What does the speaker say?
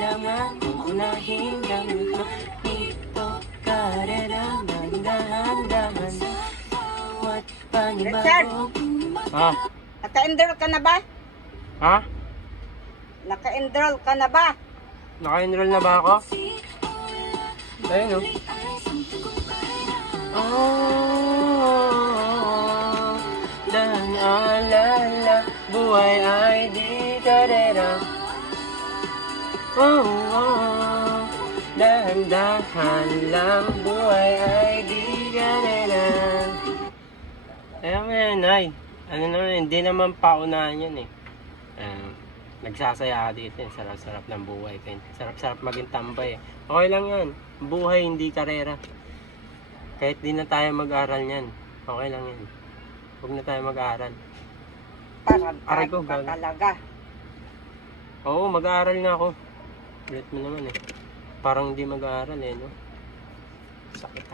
kailangan mong unahin ganito. Dito karera ng dahan-dahan. Bawat panibago. Ha? Naka-enroll ka na ba? Ha? Naka-enroll ka na ba? Naka-enroll na ba ako? Ayun o. Oh, dahan alala, buhay ay di karera. Oh, oh, dahan-dahan lang, buhay ay di karera. Ayan mo yan, ay. Ano naman, hindi naman paunahan yan eh. Nagsasaya ka dito, sarap-sarap ng buhay. Sarap-sarap maging tambay eh. Okay lang yan. Buhay, hindi karera. Kahit di na tayo mag-aral yan. Okay lang yan. Huwag na tayo mag-aral. Aray ko, Tarantado ka talaga. Oo, mag-aaral na ako. Ulit mo naman eh. Parang hindi mag-aaral eh, no? Sakit.